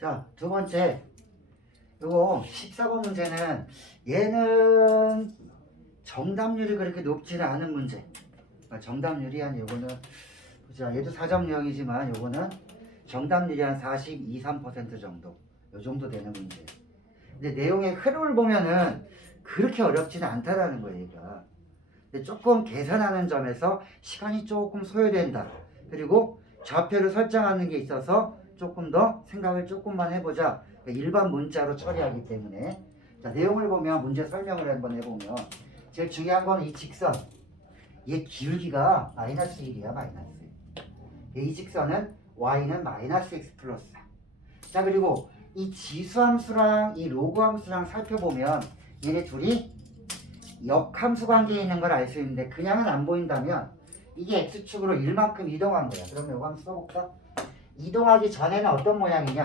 자, 두 번째. 요거 14번 문제는 얘는 정답률이 그렇게 높지는 않은 문제. 그러니까 정답률이 한 요거는 보자. 얘도 4점 유형이지만 요거는 정답률이 한 42, 3% 정도. 요 정도 되는 문제. 근데 내용의 흐름을 보면은 그렇게 어렵지는 않다라는 거예요, 얘가. 근데 조금 계산하는 점에서 시간이 조금 소요된다. 그리고 좌표를 설정하는 게 있어서 조금 더 생각을 조금만 해보자. 일반 문자로 처리하기 때문에. 자, 내용을 보면 문제 설명을 한번 해보면 제일 중요한 건 이 직선. 얘 기울기가 마이너스 1이야, 마이너스 1. 이 직선은 y는 마이너스 x 플러스 4. 자, 그리고 이 지수함수랑 이 로그함수랑 살펴보면 얘네 둘이 역함수 관계에 있는 걸 알 수 있는데 그냥은 안 보인다면 이게 x축으로 1만큼 이동한 거야. 그럼 요거 한번 써볼까? 이동하기 전에는 어떤 모양이냐?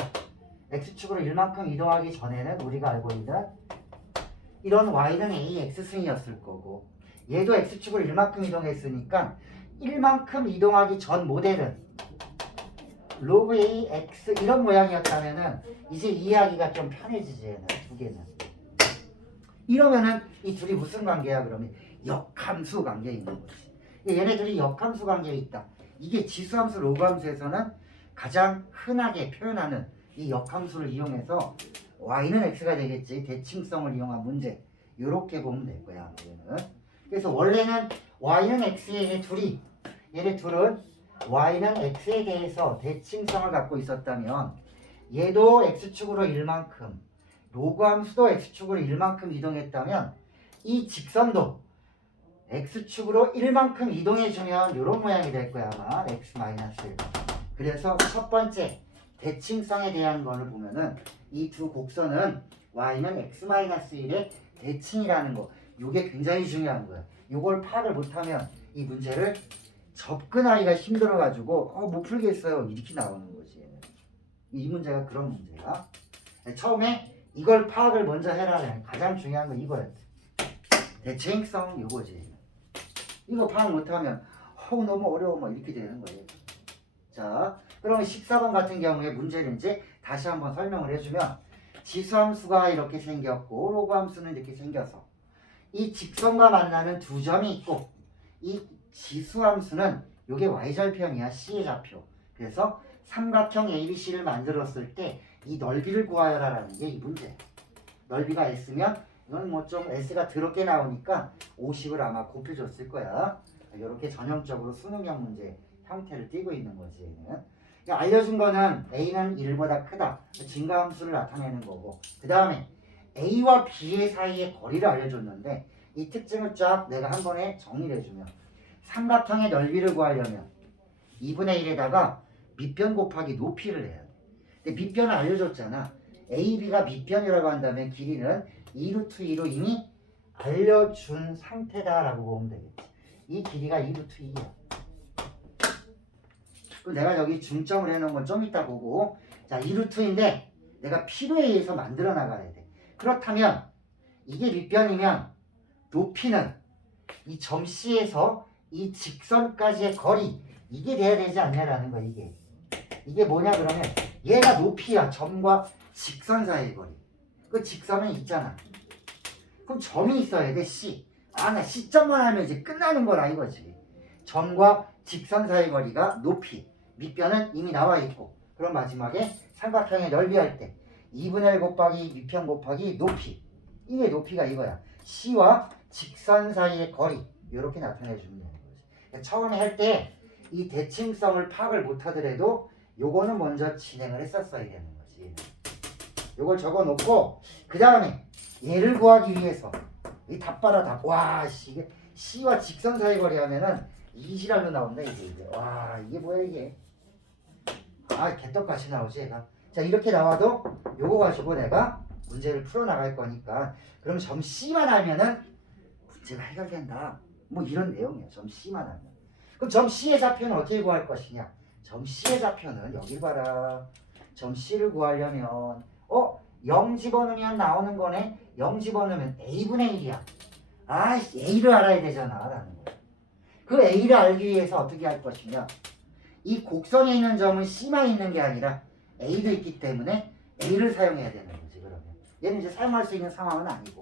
x축으로 1만큼 이동하기 전에는 우리가 알고 있는 이런 y는 ax승이었을 거고 얘도 x축으로 1만큼 이동했으니까 1만큼 이동하기 전 모델은 로그 ax 이런 모양이었다면은 이제 이해하기가 좀 편해지지 얘는 두 개는. 이러면은 이 둘이 무슨 관계야? 그러면 역함수 관계에 있는 거지. 얘네들이 역함수 관계에 있다. 이게 지수함수 로그함수에서는 가장 흔하게 표현하는 이 역함수를 이용해서 y는 x가 되겠지. 대칭성을 이용한 문제. 이렇게 보면 될 거야. 얘는. 그래서 원래는 y는 x에 얘네 둘은 y는 x에 대해서 대칭성을 갖고 있었다면 얘도 x축으로 1만큼 로그함수도 x축으로 1만큼 이동했다면 이 직선도 x축으로 1만큼 이동해주면 이런 모양이 될 거야 아마 x-1. 그래서 첫 번째 대칭성에 대한 거를 보면은 이 두 곡선은 y는 x-1의 대칭이라는 거 이게 굉장히 중요한 거야. 이걸 파악을 못하면 이 문제를 접근하기가 힘들어가지고 못 풀겠어요 이렇게 나오는 거지. 이 문제가 그런 문제야. 처음에 이걸 파악을 먼저 해라. 가장 중요한 건 이거였대. 대칭성 이거지. 이거 파악 못하면 너무 어려워 뭐 이렇게 되는 거예요. 자, 그럼 14번 같은 경우에 문제를 이제 다시 한번 설명을 해주면 지수함수가 이렇게 생겼고 로그함수는 이렇게 생겨서 이 직선과 만나는 두 점이 있고 이 지수함수는 이게 y절편이야. C의 좌표. 그래서 삼각형 ABC를 만들었을 때 이 넓이를 구하여라라는 게 이 문제. 넓이가 S면 이건 뭐 좀 S가 더럽게 나오니까 50을 아마 곱해줬을 거야. 이렇게 전형적으로 수능형 문제 형태를 띠고 있는 거지. 얘는. 알려준 거는 A는 1보다 크다. 증가함수를 나타내는 거고 그 다음에 A와 B의 사이의 거리를 알려줬는데 이 특징을 쫙 내가 한 번에 정리를 해주면 삼각형의 넓이를 구하려면 2분의 1에다가 밑변 곱하기 높이를 해야 돼. 근데 밑변을 알려줬잖아. AB가 밑변이라고 한다면 길이는 2루트 2로 이미 알려준 상태다라고 보면 되겠지. 이 길이가 2루트 2야. 그럼 내가 여기 중점을 해놓은 건 좀 이따 보고 자 2루트인데 내가 필요에 의해서 만들어 나가야 돼. 그렇다면 이게 밑변이면 높이는 이 점 C에서 이 직선까지의 거리 이게 돼야 되지 않냐라는 거야. 이게 뭐냐 그러면 얘가 높이야. 점과 직선 사이의 거리. 그 직선은 있잖아. 그럼 점이 있어야 돼. C. 나 C점만 하면 이제 끝나는 거라 이거지. 점과 직선 사이의 거리가 높이. 밑변은 이미 나와 있고. 그럼 마지막에 삼각형의 넓이 할 때 2분의 1 곱하기 밑변 곱하기 높이. 이게 높이가 이거야. C와 직선 사이의 거리. 이렇게 나타내주면 되는 거지. 그러니까 처음에 할 때 이 대칭성을 파악을 못하더라도 요거는 먼저 진행을 했었어야 되는 거지. 요걸 적어놓고 그 다음에 얘를 구하기 위해서 이 답봐라 답. 와 이게 C와 직선 사이 거리 하면은 이지랄로 나온다 이게. 와 이게 뭐야 이게. 개떡같이 나오지 얘가. 자 이렇게 나와도 요거 가지고 내가 문제를 풀어나갈 거니까 그럼 점 C만 알면은 문제가 해결된다. 뭐 이런 내용이야. 점 C만 알면. 그럼 점 C의 좌표는 어떻게 구할 것이냐. 점 C의 좌표는 여기 봐라. 점 C를 구하려면 0 집어넣으면 나오는 거네. 0 집어넣으면 A분의 1이야. A를 알아야 되잖아 라는 거야. 그 A를 알기 위해서 어떻게 할 것이냐. 이 곡선에 있는 점은 C만 있는 게 아니라 A도 있기 때문에 A를 사용해야 되는 거지. 그러면 얘는 이제 사용할 수 있는 상황은 아니고,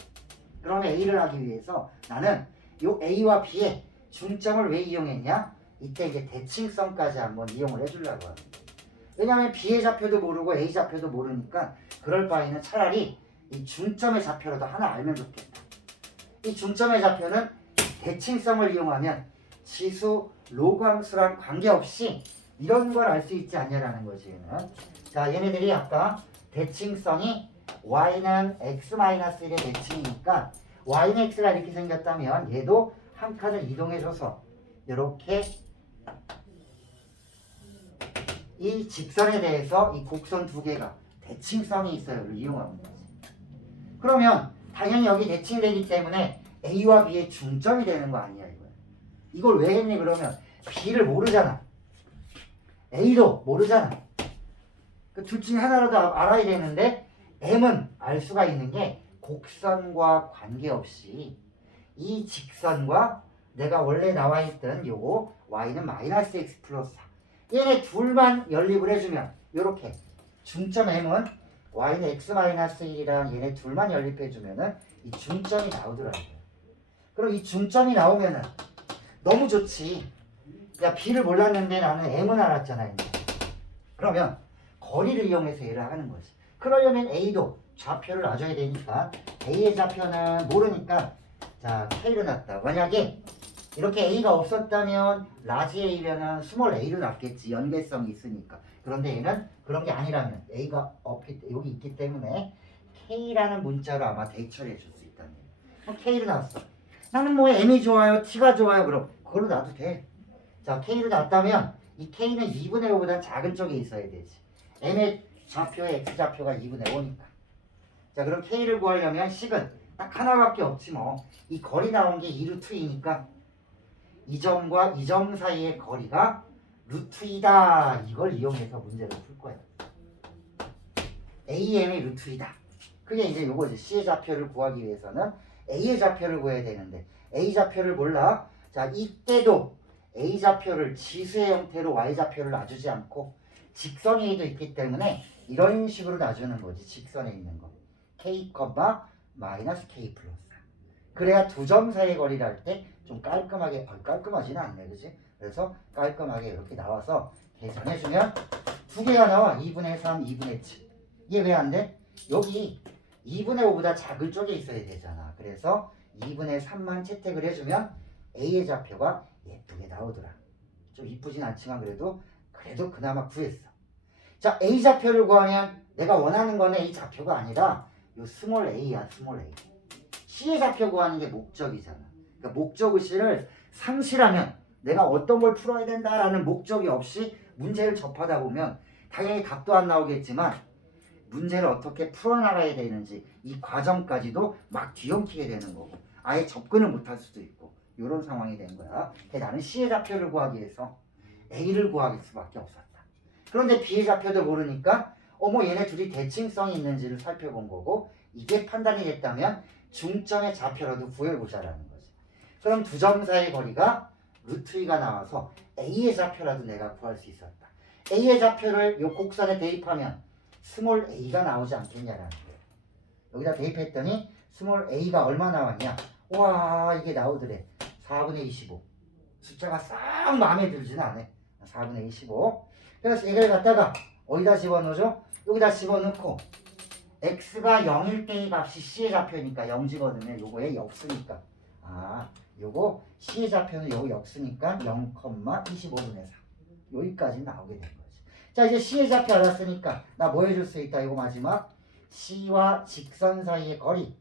그러면 A를 하기 위해서 나는 요 A와 B의 중점을 왜 이용했냐? 이때 이제 대칭성까지 한번 이용을 해주려고 하는 거예요. 왜냐하면 B의 좌표도 모르고 A 좌표도 모르니까 그럴 바에는 차라리 이 중점의 좌표라도 하나 알면 좋겠다. 이 중점의 좌표는 대칭성을 이용하면 지수, 로그함수랑 관계없이 이런 걸 알 수 있지 않냐라는 거지. 얘는. 자, 얘네들이 아까 대칭성이 y는 x-1의 대칭이니까 y는 x가 이렇게 생겼다면 얘도 한 칸을 이동해줘서 이렇게 이 직선에 대해서 이 곡선 두 개가 대칭성이 있어요를 이용하는 거지. 그러면 당연히 여기 대칭되기 때문에 A와 B의 중점이 되는 거 아니야 이거야. 이걸 왜 했니 그러면 B를 모르잖아. A도 모르잖아. 그 둘 중에 하나라도 알아야 되는데 M은 알 수가 있는 게 곡선과 관계없이 이 직선과 내가 원래 나와 있던 요거 y는 마이너스 x 플러스 4 얘네 둘만 연립을 해주면 요렇게 중점 M은 y는 x 마이너스 1이랑 얘네 둘만 연립해주면은 이 중점이 나오더라고요. 그럼 이 중점이 나오면은 너무 좋지. 야 B를 몰랐는데 나는 M은 알았잖아. 이제. 그러면 거리를 이용해서 얘를 하는 거지. 그러려면 A도 좌표를 놔줘야 되니까 A의 좌표는 모르니까 자 K를 놨다. 만약에 이렇게 A가 없었다면 라지 A면은 스몰 A를 놨겠지. 연계성이 있으니까. 그런데 얘는 그런 게 아니라면 A가 여기 있기 때문에 K라는 문자로 아마 대처를 해줄 수 있다는 거예요. K를 놨어. 나는 뭐 M이 좋아요? T가 좋아요? 그럼 그걸로 놔도 돼. 자 K를 놨다면 이 K는 2분의 5보다 작은 쪽에 있어야 되지. M의 좌표의 X좌표가 2분의 5니까. 자 그럼 K를 구하려면 식은 딱 하나밖에 없지 뭐. 이 거리 나온 게 2루트 2니까 이 점과 이 점 사이의 거리가 루트 2다. 이걸 이용해서 문제를 풀 거야. AM의 루트 2다. 그게 이제 요거지. C의 좌표를 구하기 위해서는 A의 좌표를 구해야 되는데 A 좌표를 몰라. 자 이때도 A 좌표를 지수의 형태로 Y 좌표를 놔주지 않고 직선에도 있기 때문에 이런 식으로 놔주는 거지. 직선에 있는 거. K, 마이너스 K 플러스. 그래야 두 점 사이의 거리를 할 때 좀 깔끔하게, 깔끔하지는 않네, 그지? 그래서 깔끔하게 이렇게 나와서 계산해주면 두 개가 나와. 2분의 3, 2분의 7. 이게 왜 안 돼? 여기 2분의 5보다 작은 쪽에 있어야 되잖아. 그래서 2분의 3만 채택을 해주면 A의 좌표가 예쁘게 나오더라. 좀 이쁘진 않지만 그래도 그나마 구했어. 자, A 좌표를 구하면 내가 원하는 거는 A 좌표가 아니라 요 스몰 a야, 스몰 a. C의 좌표 구하는 게 목적이잖아. 그러니까 목적의식을 상실하면 내가 어떤 걸 풀어야 된다라는 목적이 없이 문제를 접하다 보면 당연히 답도 안 나오겠지만 문제를 어떻게 풀어나가야 되는지 이 과정까지도 막 뒤엉키게 되는 거고 아예 접근을 못할 수도 있고 이런 상황이 된 거야. 나는 C의 좌표를 구하기 위해서 A를 구할 수밖에 없었다. 그런데 B의 좌표도 모르니까 얘네 둘이 대칭성이 있는지를 살펴본 거고 이게 판단이 됐다면 중점의 좌표라도 구해보자라는 거지. 그럼 두 점 사이의 거리가 루트 2가 나와서 A의 좌표라도 내가 구할 수 있었다. A의 좌표를 이 곡선에 대입하면 스몰 a가 나오지 않겠냐라는 거예요. 여기다 대입했더니 스몰 a가 얼마 나왔냐? 와 이게 나오더래. 4분의 25. 숫자가 싹 마음에 들지는 않아. 4분의 25. 그래서 이걸 갖다가 어디다 집어넣죠? 여기다 집어넣고 x가 0일 때의 값이 C의 좌표니까 0 집어넣으면 요거에 역수니까 요거 C의 좌표는 요거 역수니까 0,25분의 4 여기까지 나오게 된 거지. 자 이제 C의 좌표 알았으니까 나 뭐 해줄 수 있다. 이거 마지막 C와 직선 사이의 거리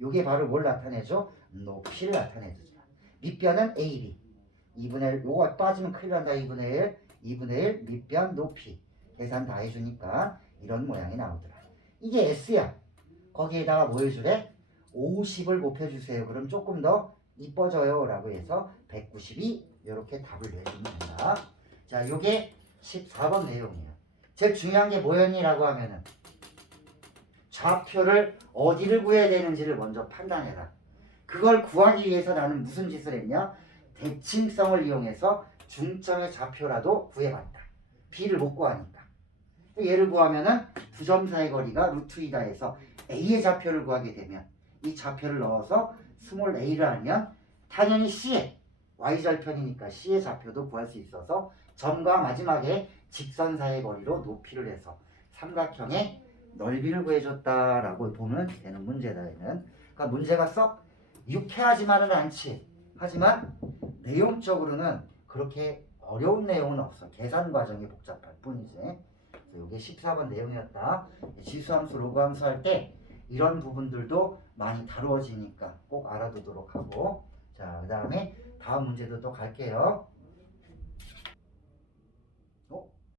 요게 바로 뭘 나타내죠? 높이를 나타내주죠. 밑변은 AB 2분의 1 요거 빠지면 큰일 난다. 2분의 1 밑변 높이 계산 다 해주니까 이런 모양이 나오더라. 이게 S야. 거기에다가 뭐 해주래? 50을 곱해주세요. 그럼 조금 더 이뻐져요 라고 해서 192 이렇게 답을 내주면 된다. 자 요게 14번 내용이에요. 제일 중요한 게 뭐였니라고 하면은 좌표를 어디를 구해야 되는지를 먼저 판단해라. 그걸 구하기 위해서 나는 무슨 짓을 했냐? 대칭성을 이용해서 중점의 좌표라도 구해봤다. B를 못 구하니까. 얘를 구하면은 두 점 사이 거리가 루트 2다 해서 A의 좌표를 구하게 되면 이 좌표를 넣어서 스몰 a를 하면 당연히 C의 y절편이니까 C의 좌표도 구할 수 있어서 점과 마지막에 직선 사이의 거리로 높이를 해서 삼각형의 넓이를 구해줬다라고 보면 되는 문제다. 얘는. 그러니까 문제가 썩 유쾌하지만은 않지. 하지만 내용적으로는 그렇게 어려운 내용은 없어. 계산 과정이 복잡할 뿐이지. 이게 14번 내용이었다. 지수함수, 로그함수 할 때 이런 부분들도 많이 다루어지니까 꼭 알아두도록 하고. 자, 그 다음에 다음 문제도 또 갈게요.